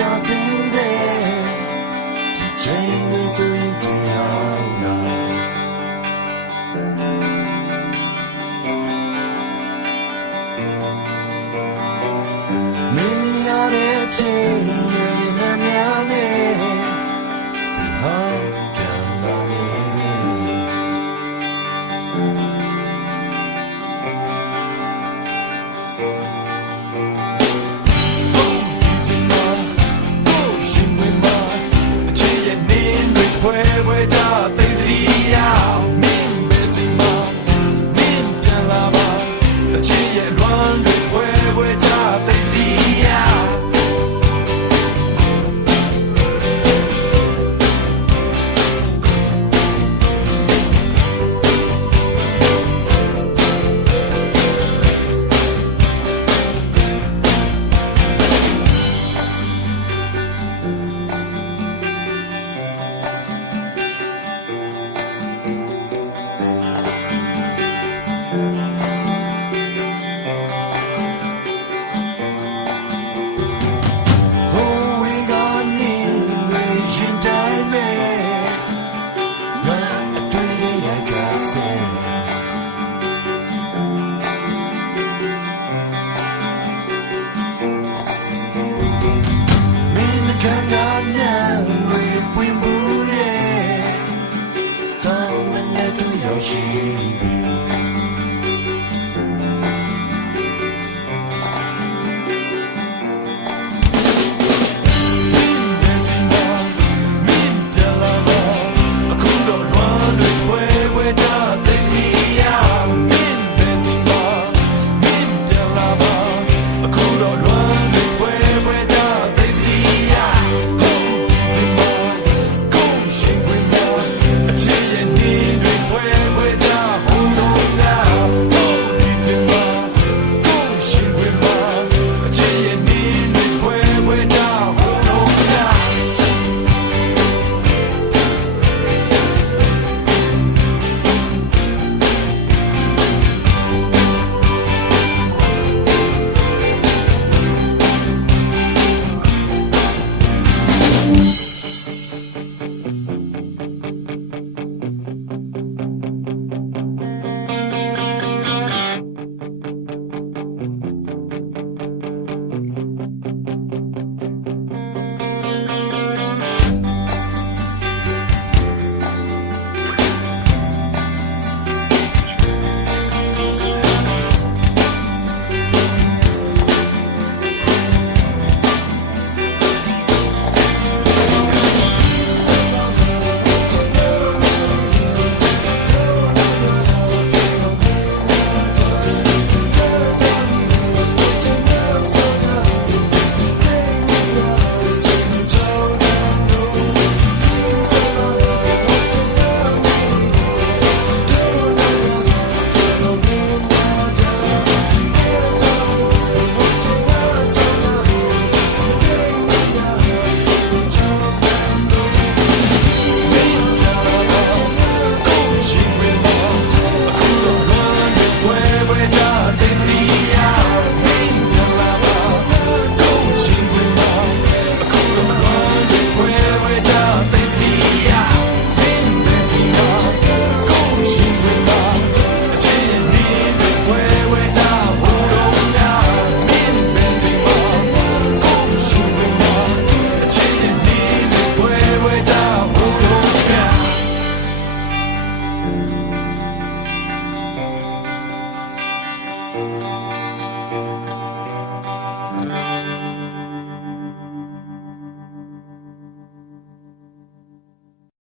စင်စေဒီချိန်လေးဆိုရင်တရားရာ